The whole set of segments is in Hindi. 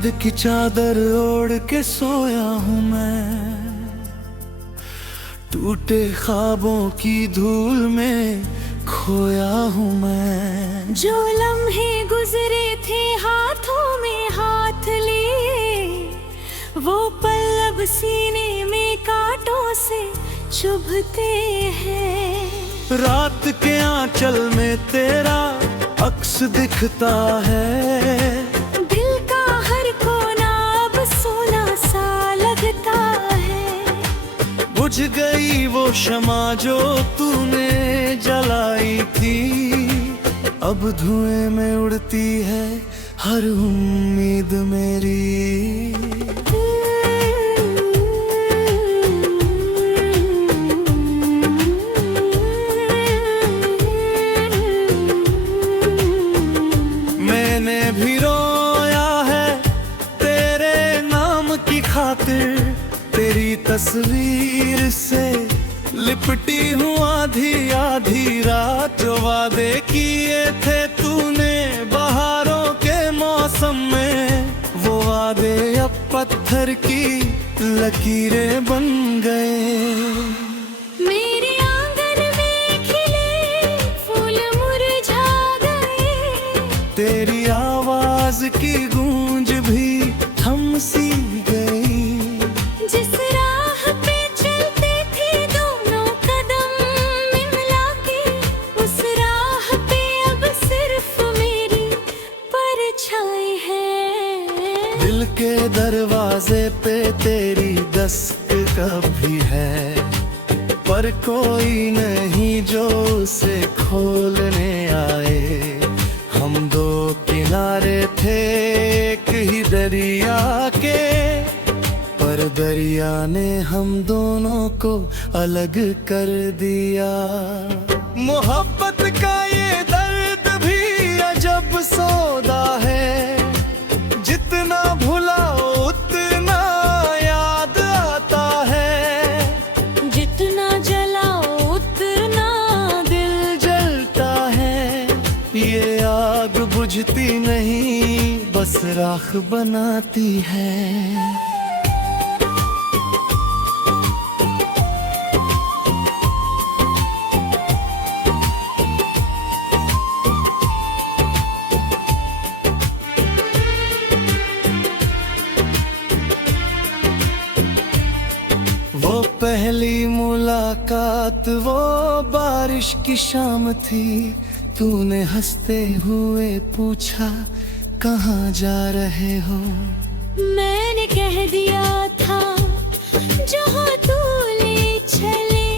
याद की चादर ओढ़ के सोया हूँ मैं, टूटे ख्वाबों की धूल में खोया हूँ मैं। जो लम्हे गुजरे थे हाथों में हाथ लिए, वो पल अब सीने में कांटों से चुभते हैं। रात के आंचल में तेरा अक्स दिखता है, दिल का हर कोना अब सोना सा लगता है। बुझ गई वो शमा जो तूने जलाई थी, अब धुएं में उड़ती है हर उम्मीद मेरी। मैंने भी रोया है तेरे नाम की खातिर, तेरी तस्वीर से लिपटी हूँ आधी आधी रात। जो वादे किए थे तूने बहारों के मौसम में, वो वादे अब पत्थर की लकीरें बन गए। मेरे आंगन में खिले फूल मुरझा गए, तेरी आवाज की गूंज भी थम सी गई। जिस राह पे चलते थे दोनों कदम मिला के, उस राह पे अब सिर्फ मेरी परछाई है। दिल के दरवाजे पे तेरी दस्तक कभी है, पर कोई नहीं जो उसे खोलने आए। हम दो किनारे थे एक ही दरिया के, पर दरिया ने हम दोनों को अलग कर दिया। मोहब्बत का ये दर्द भी अजब सौदा है, जितना भुलाओ उतना याद आता है। जितना जलाओ उतना दिल जलता है, ये आग बुझती नहीं बस राख बनाती है। वो पहली मुलाकात वो बारिश की शाम थी, तूने हंसते हुए पूछा कहाँ जा रहे हो। मैंने कह दिया था जहाँ तू ले चले,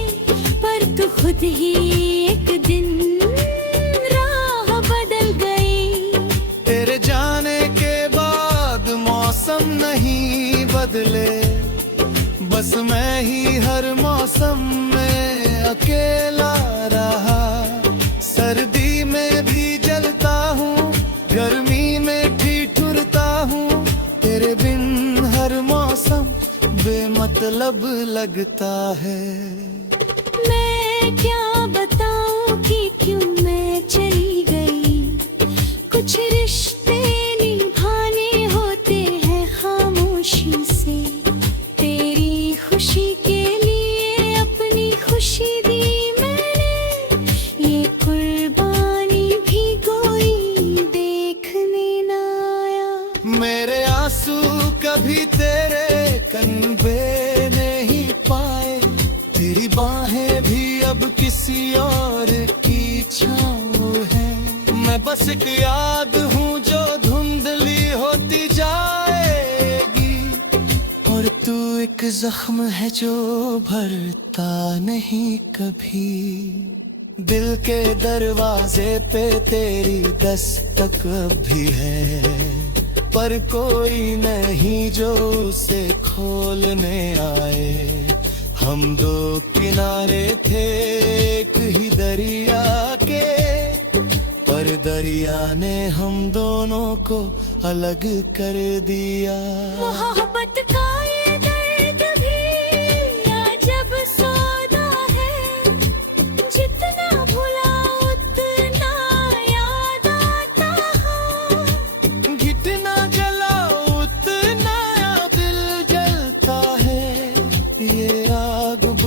पर तू खुद ही एक दिन राह बदल गई। तेरे जाने के बाद मौसम नहीं बदले, बस मैं ही हर मौसम में अकेला रहा। सर्दी में भी जलता हूँ, गर्मी में ठिठुरता हूँ, तेरे बिन हर मौसम बेमतलब लगता है। मैं क्या बताऊँ कि क्यों मैं चली गई, कुछ रिश्ते निभाने होते हैं खामोशी से। तेरी खुशी के लिए अपनी खुशी दी मैंने, ये कुर्बानी भी कोई देखने न आया। मेरे आंसू कभी तेरे कंबे नहीं पाए, तेरी बाहें भी अब किसी और की छाँव है। मैं बस एक याद हूँ जो धुंधली होती जाएगी, और तू एक जख्म है जो भरता नहीं कभी। दिल के दरवाजे पे तेरी दस्तक भी है, पर कोई नहीं जो उसे खोलने आए। हम दो किनारे थे एक ही दरिया के, पर दरिया ने हम दोनों को अलग कर दिया। मोहब्बत का ये दर्द भी अजब सौदा है, जितना भुला उतना याद आता है। घितना जला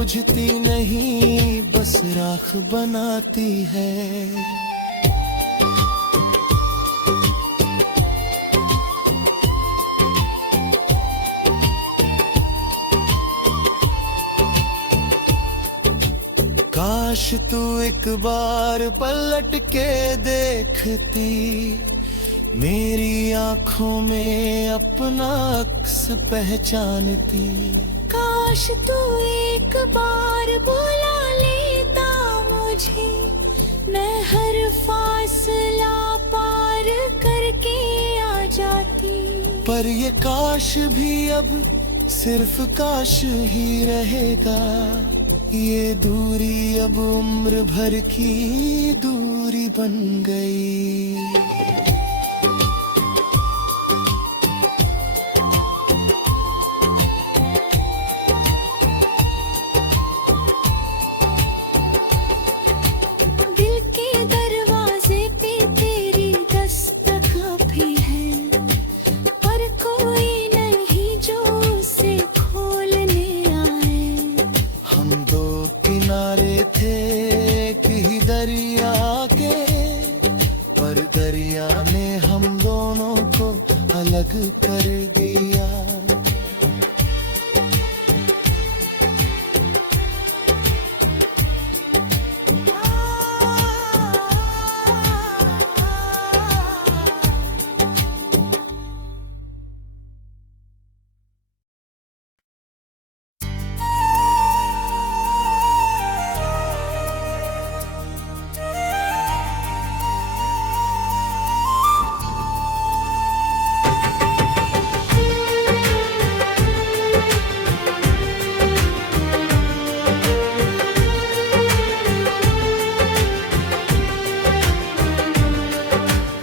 बुझती नहीं, बस राख बनाती है। काश तू एक बार पलट के देखती, मेरी आंखों में अपना अक्स पहचानती। काश तू एक बार बुला लेता मुझे, मैं हर फासला पार करके आ जाती। पर ये काश भी अब सिर्फ काश ही रहेगा, ये दूरी अब उम्र भर की दूरी बन गई। दिल के दरवाजे पे तेरी दस्तक भी है, पर कोई नहीं जो उसे खोलने आए। हम दो किनारे थे एक ही दरिया के, पर दरिया ने हम दोनों को अलग कर दिया।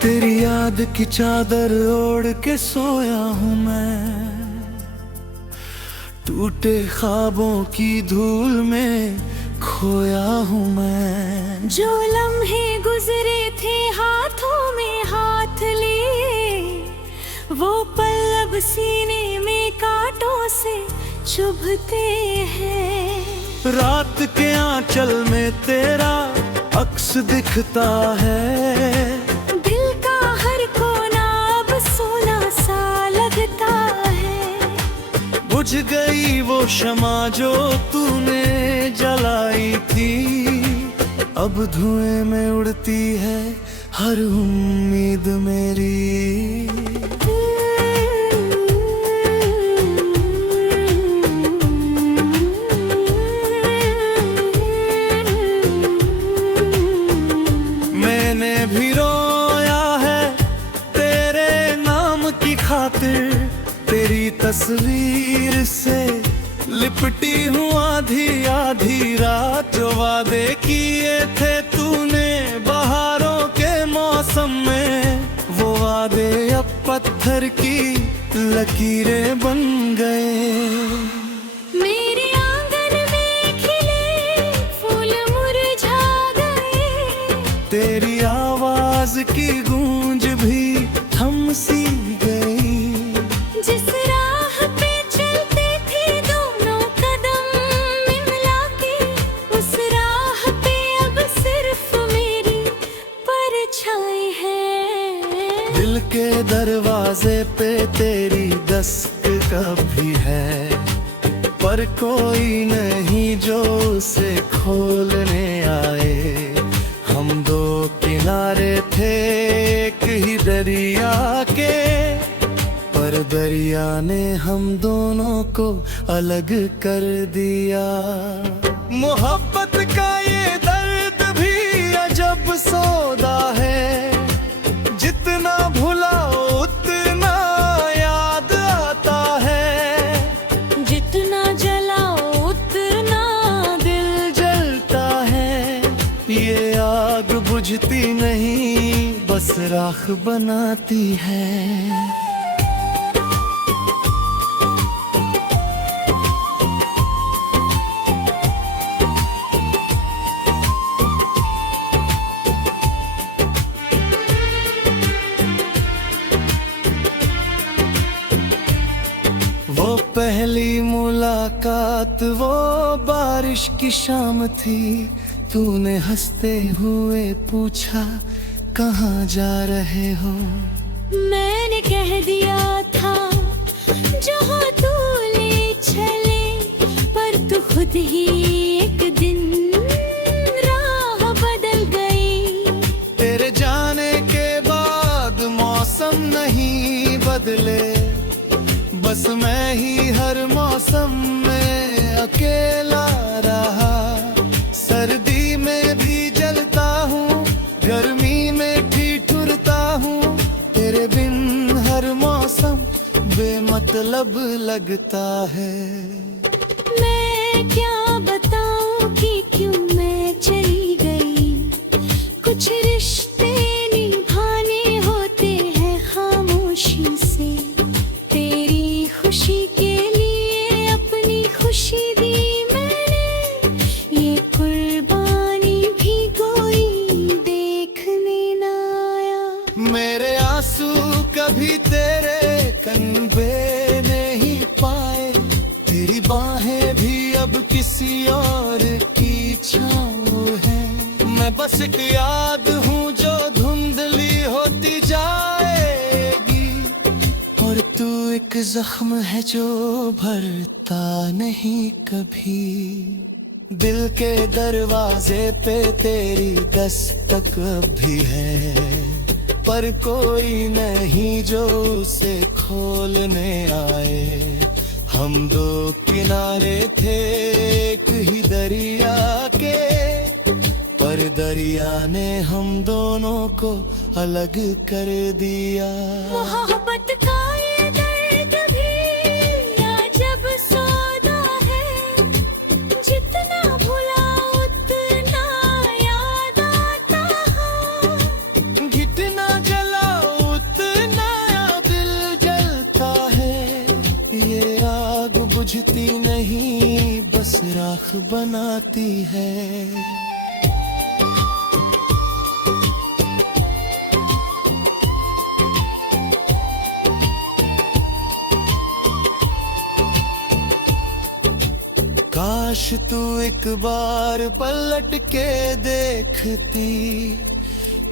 तेरी याद की चादर ओढ़ के सोया हूँ मैं, टूटे ख्वाबों की धूल में खोया हूँ मैं। जो लम्हे गुजरे थे हाथों में हाथ लिए, वो पल अब सीने में कांटों से चुभते हैं। रात के आंचल में तेरा अक्स दिखता है, दिल का हर कोना अब सोना सा लगता है। बुझ गई वो शमा जो तूने जलाई थी, अब धुएं में उड़ती है हर उम्मीद मेरी। मैंने भी रोया है तेरे नाम की खातिर, तेरी तस्वीर से लिपटी हूँ आधी आधी रात। जो वादे किए थे तूने बहारों के मौसम में, वो वादे अब पत्थर की लकीरें बन गए। मेरे आंगन में खिले फूल मुरझा गए, तेरी आवाज की गूंज भी थम सी गई। जिस राह पे चलते थे दोनों कदम मिला के, उस राह पे अब सिर्फ मेरी परछाई है। दिल के दरवाजे पे तेरी दस्तक भी है, पर कोई नहीं जो उसे खोलने आए। हम दो किनारे थे एक ही दरिया के, पर दरिया ने हम दोनों को अलग कर दिया। मोहब्बत का ये दर्द भी अजब सौदा है, जितना भुलाओ उतना याद आता है। जितना जलाओ उतना दिल जलता है, ये आग बुझती नहीं, बस राख बनाती है। वो पहली मुलाकात रात वो बारिश की शाम थी, तूने हंसते हुए पूछा कहाँ जा रहे हो। मैंने कह दिया था जहाँ तू ले चले, पर तू खुद ही एक दिन राह बदल गई। तेरे जाने के बाद मौसम नहीं बदले, बस मैं ही हर मौसम में अकेला रहा। सर्दी में भी जलता हूँ, गर्मी में ठिठुरता हूँ, तेरे बिन हर मौसम बेमतलब लगता है। मैं क्या बताऊं कि क्यों मैं चली गई, कुछ रिश्ते निभाने होते हैं खामोशी से। तेरी खुशी के लिए अपनी खुशी दी मैंने, ये कुर्बानी भी कोई देखने ना आया। मेरे आंसू कभी तेरे कंधे नहीं पाए, तेरी बाहें भी अब किसी और की छाँव है। मैं बस एक याद हूँ जो धुंधली होती जाएगी, और तू एक जख्म है जो भरता नहीं कभी। दिल के दरवाजे पे तेरी दस्तक भी है, पर कोई नहीं जो उसे खोलने आए। हम दो किनारे थे एक ही दरिया के, पर दरिया ने हम दोनों को अलग कर दिया। मोहब्बत का ये दर्द भी अजब सौदा है, जितना भुला उतना याद आता है। घिटना जला उतना दिल जलता है, ये आग बुझती नहीं बस राख बनाती है। काश तू एक बार पलट के देखती,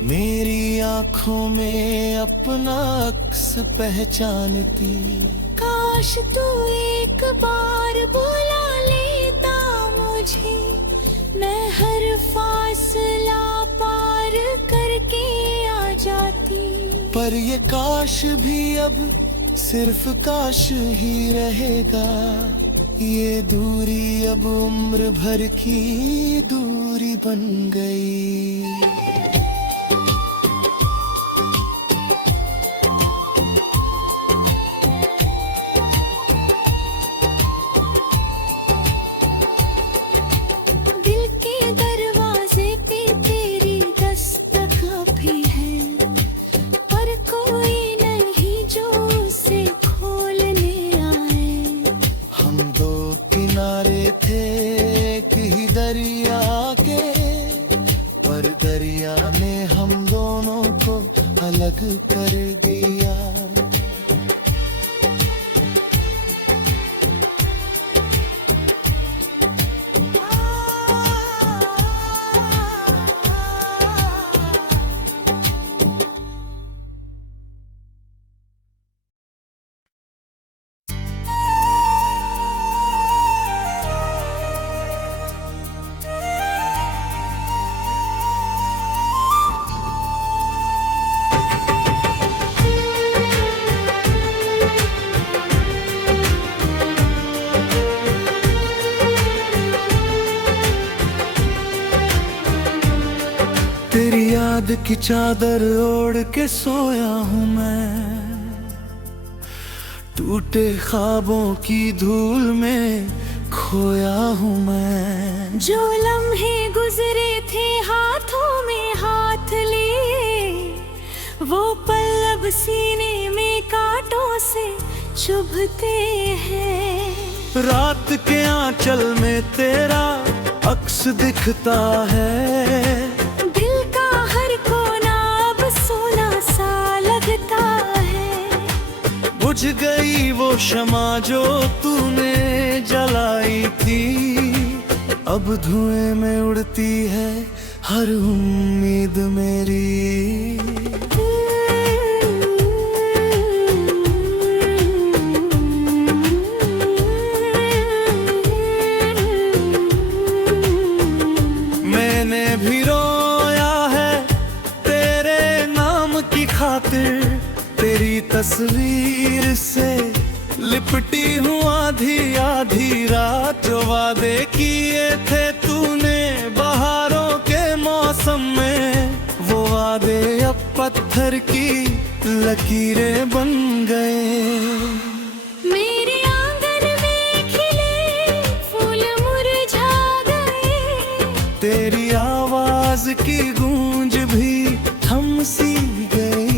मेरी आंखों में अपना अक्स पहचानती। काश तू एक बार बुला लेता मुझे, मैं हर फासला पार करके आ जाती। पर ये काश भी अब सिर्फ काश ही रहेगा, ये दूरी अब उम्र भर की दूरी बन गई। दिल के दरवाजे पे तेरी दस्तक भी है, पर कोई नहीं जो उसे खोलने आए। हम दो किनारे थे एक ही दरिया के, पर दरिया ने हम दोनों को अलग कर दिया। तेरी याद की चादर ओढ़ के सोया हूँ मैं, टूटे ख्वाबों की धूल में खोया हूँ मैं। जो लम्हे गुजरे थे हाथों में हाथ लिए, वो पल अब सीने में कांटों से चुभते हैं। रात के आंचल में तेरा अक्स दिखता है, दिल का हर कोना अब सोना सा लगता है। बुझ गई वो शमा जो तूने जलाई थी, अब धुएं में उड़ती है हर उम्मीद मेरी। मैंने भी रोया है तेरे नाम की खातिर, तेरी तस्वीर से लिपटी हूँ आधी आधी रात। जो वादे किए थे तूने बहारों के मौसम में, वो वादे अब पत्थर की लकीरें बन गए। मेरे आंगन में खिले फूल मुरझा गए, तेरी आवाज की गूंज भी थम सी गई।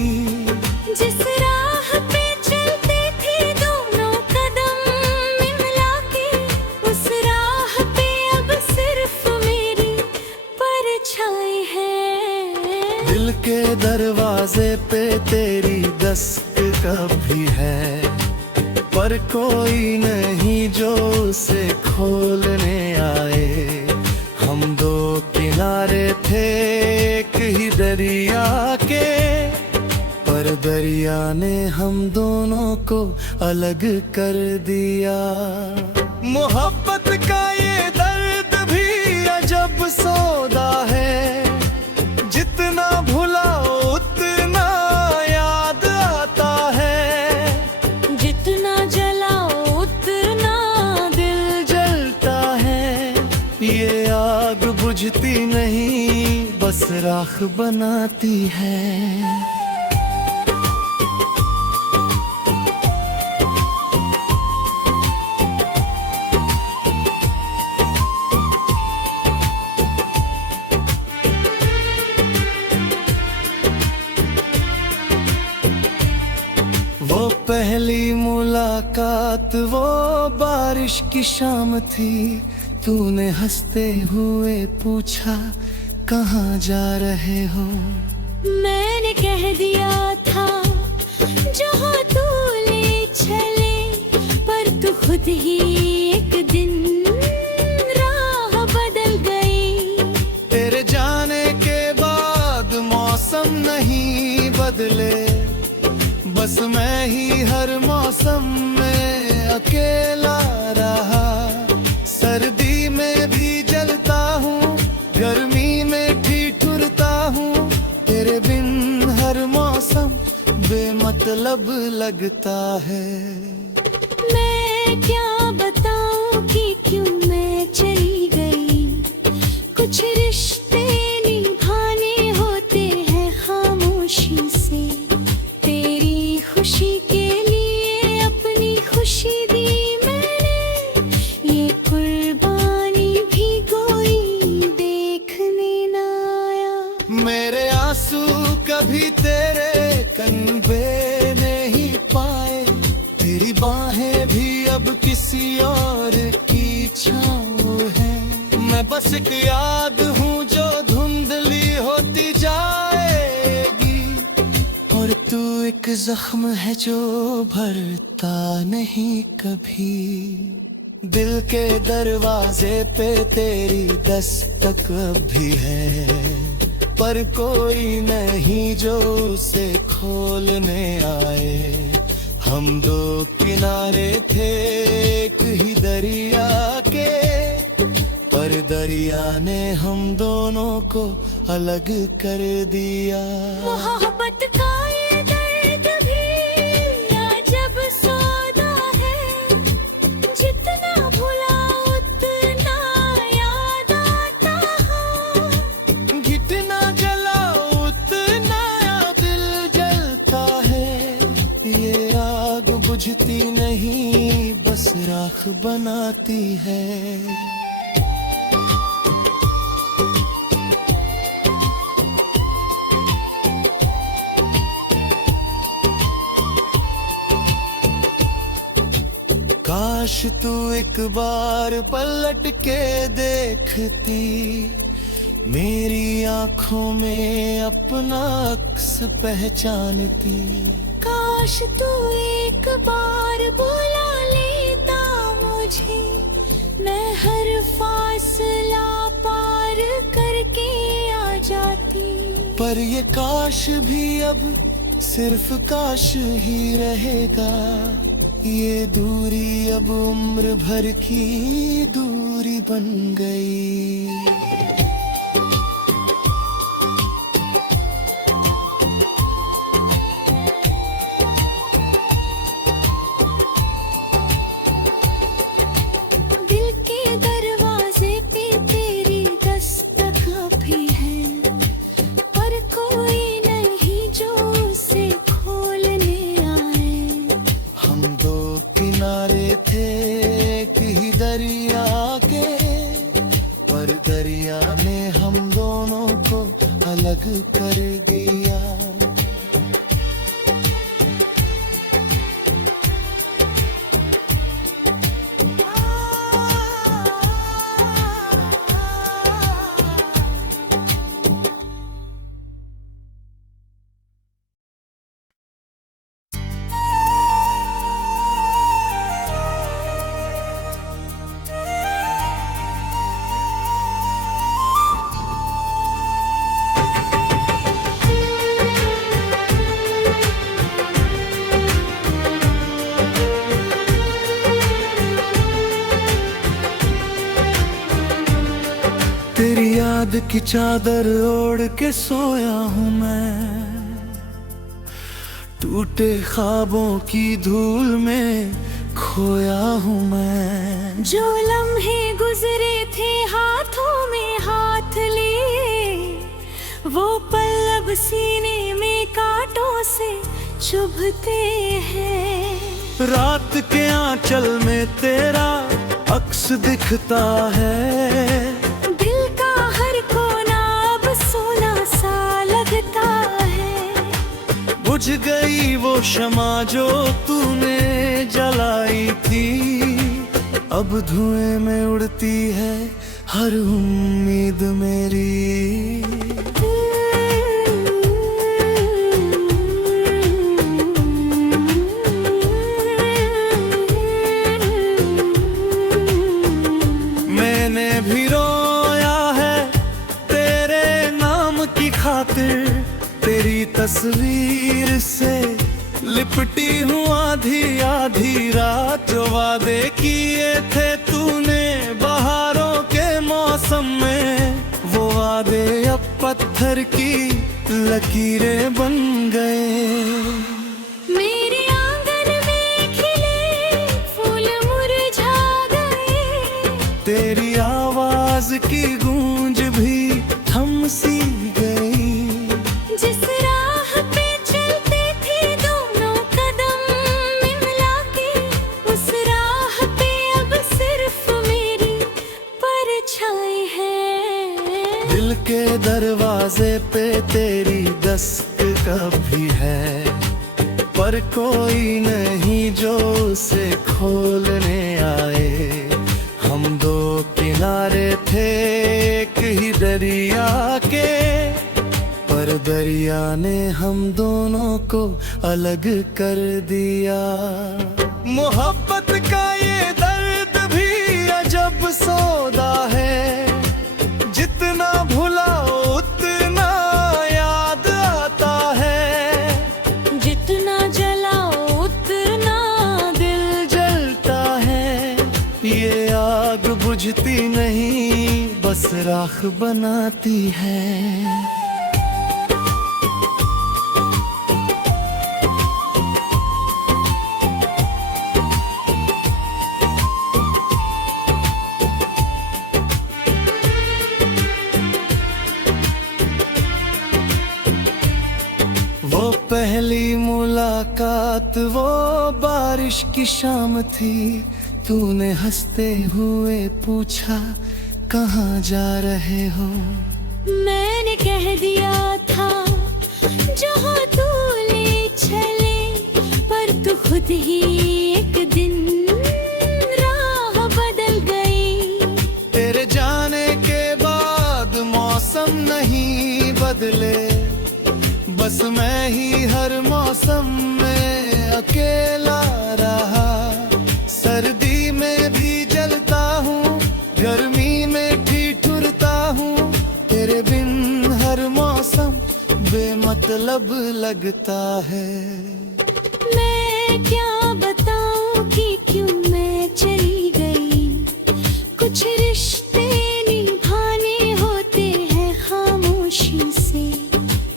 जिस राह पे चलते थे दोनों कदम मिला के, उस राह पे अब सिर्फ मेरी परछाई है। दिल के दरवाजे पे तेरी दस्तक कभी है, पर कोई नहीं जो उसे खोलने आए। हम दो किनारे थे एक ही दरिया के, पर दरिया ने हम दोनों को अलग कर दिया। मोहब्बत का ये दर्द भी अजब सौदा है, जितना भुलाओ उतना याद आता है। जितना जलाओ उतना दिल जलता है, ये आग बुझती नहीं बस राख बनाती है। वो पहली मुलाकात वो बारिश की शाम थी, तूने हंसते हुए पूछा कहाँ जा रहे हो। मैंने कह दिया था जहाँ तू ले चले, पर तू खुद ही एक दिन राह बदल गई। तेरे जाने के बाद मौसम नहीं बदले, बस मैं ही हर मौसम में अकेला रहा। सर्दी में भी जलता हूँ, गर्मी में ठिठुरता हूँ, तेरे बिन हर मौसम बेमतलब लगता है। मैं क्या बताऊं कि क्यों मैं चली गई, कुछ रिश्ते निभाने होते हैं खामोशी से। तेरी खुशी के लिए अपनी खुशी दी मैंने, ये कुर्बानी भी कोई देखने ना आया। मेरे आंसू कभी तेरे कंबे नहीं पाए, तेरी बाहें भी अब किसी और की छाँव है। मैं बस एक याद हूँ जो धुंधली होती जाएगी, और तू एक जख्म है जो भरता नहीं कभी। दिल के दरवाजे पे तेरी दस्तक भी है, पर कोई नहीं जो उसे खोलने आए। हम दो किनारे थे एक ही दरिया के, पर दरिया ने हम दोनों को अलग कर दिया। मोहब्बत का ये दर्द भी अजब सौदा है, जितना भुला उतना याद आता है। जितना जला उतना दिल जलता है, ये आग बुझती नहीं बस राख बनाती है। काश तू एक बार पलट के देखती, मेरी आंखों में अपना अक्स पहचानती। काश तू एक मैं हर फासला पार करके आ जाती। पर ये काश भी अब सिर्फ काश ही रहेगा। ये दूरी अब उम्र भर की दूरी बन गई। दिल के दरवाजे पे तेरी दस्तक भी है, पर कोई नहीं जो उसे खोलने आए। हम दो किनारे थे किसी दरिया के, पर दरिया ने हम दोनों को अलग कर दिया। तेरी याद की चादर ओढ़ के सोया हूँ मैं, टूटे ख्वाबों की धूल में खोया हूँ मैं। जो लम्हे गुजरे थे हाथों में हाथ लिए, वो पल अब सीने में कांटों से चुभते हैं। रात के आंचल में तेरा अक्स दिखता है, दिल का हर कोना अब सोना सा लगता है। बुझ गई वो शमा जो तूने जलाई थी, अब धुएं में उड़ती है हर उम्मीद मेरी। मैंने भी रोया है तेरे नाम की खातिर, तेरी तस्वीर से लिपटी हूँ आधी आधी रात। जो वादे किए थे तूने बहारों के मौसम में, वो वादे अब पत्थर की लकीरें बन गए। मेरे आंगन में खिले फूल मुरझा गए, तेरी आवाज की गूंज भी थम सी गई। जिस राह पे चलते थे दोनों कदम मिला के, उस राह पे अब सिर्फ मेरी परछाई है। दिल के दरवाजे पे तेरी दस्तक भी है, पर कोई नहीं जो उसे खोलने आए। हम दो किनारे थे एक ही दरिया के, पर दरिया ने हम दोनों को अलग कर दिया। मोहब्बत का ये दर्द भी अजब सौदा है, जितना भुलाओ उतना याद आता है। जितना जलाओ उतना दिल जलता है, ये आग बुझती नहीं बस राख बनाती है। वो पहली मुलाकात वो बारिश की शाम थी, तूने हंसते हुए पूछा कहाँ जा रहे हो। मैंने कह दिया था जहाँ तू ले चले, पर तू खुद ही एक दिन राह बदल गई। तेरे जाने के बाद मौसम नहीं बदले, बस मैं ही हर मौसम में अकेला रहा। सर्दी में भी जलता हूँ, अब लगता है। मैं क्या बताऊं कि क्यों मैं चली गई। कुछ रिश्ते निभाने होते हैं खामोशी से।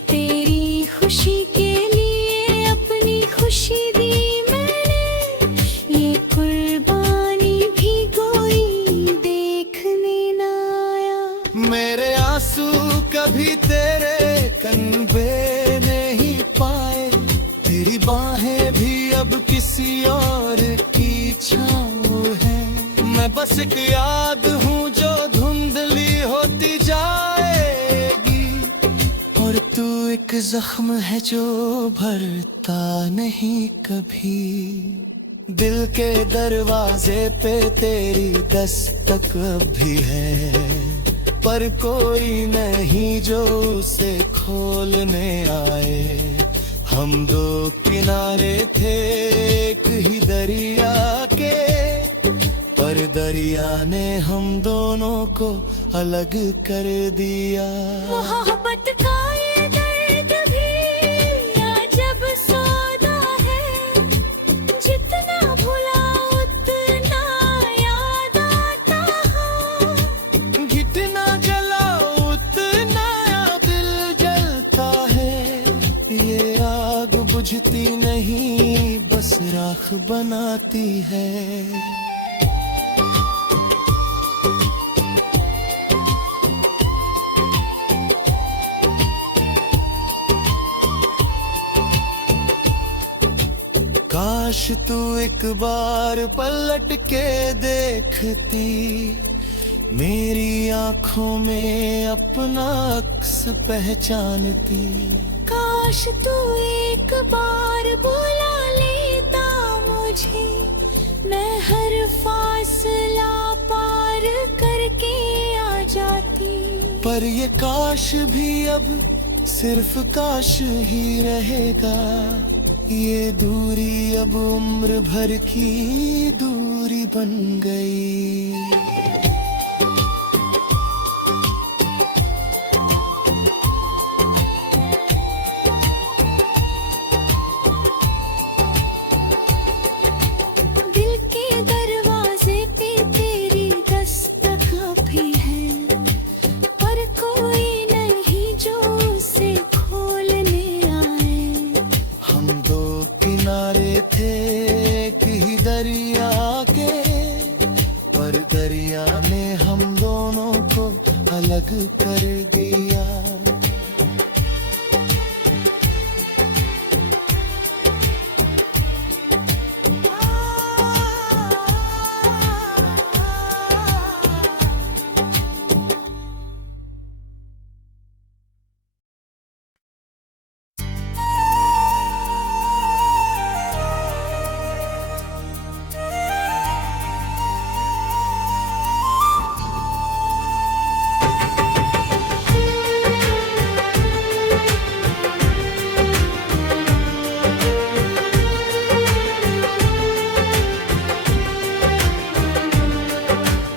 तेरी खुशी के लिए अपनी खुशी दी मैंने। ये कुर्बानी भी कोई देखने ना आया। मेरे आंसू कभी तेरे कंबे नहीं पाए। तेरी बाहें भी अब किसी और की छाँव है। मैं बस एक याद हूँ जो धुंधली होती जाएगी। और तू एक जख्म है जो भरता नहीं कभी। दिल के दरवाजे पे तेरी दस्तक भी है, पर कोई नहीं जो उसे खोलने आए। हम दो किनारे थे एक ही दरिया के, पर दरिया ने हम दोनों को अलग कर दिया। मोहब्बत का ये दर्द भी अजब सौदा है। जितना भुला उतना याद आता है। जितना जला उतना दिल जलता है। ये आग बुझती नहीं बस राख बनाती है। काश तू एक बार पलट के देखती। मेरी आंखों में अपना अक्स पहचानती। काश तू एक बार बुला लेता मुझे। मैं हर फासला पार करके आ जाती। पर ये काश भी अब सिर्फ काश ही रहेगा। ये दूरी अब उम्र भर की दूरी बन गई। दिल के दरवाजे पे तेरी दस्तक भी है, पर कोई नहीं जो उसे खोलने आए। हम दो किनारे थे एक ही दरिया के, पर दरिया ने हम दोनों को अलग कर दिया।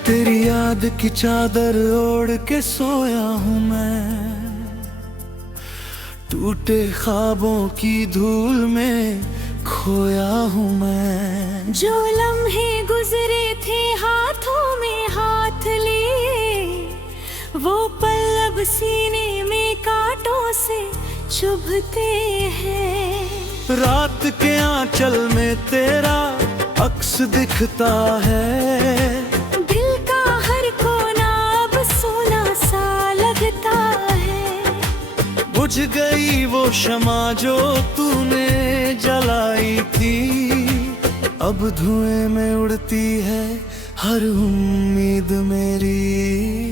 तेरी याद की चादर ओढ़ के सोया हूँ मैं। टूटे ख्वाबों की धूल में खोया हूँ मैं। जो लम्हे गुजरे थे हाथों में हाथ लिए, वो पल अब सीने में कांटों से चुभते हैं। रात के आंचल में तेरा अक्स दिखता है। दिल का हर कोना अब सोना सा लगता है। बुझ गई वो शमा जो तूने जलाई थी। अब धुएं में उड़ती है हर उम्मीद मेरी।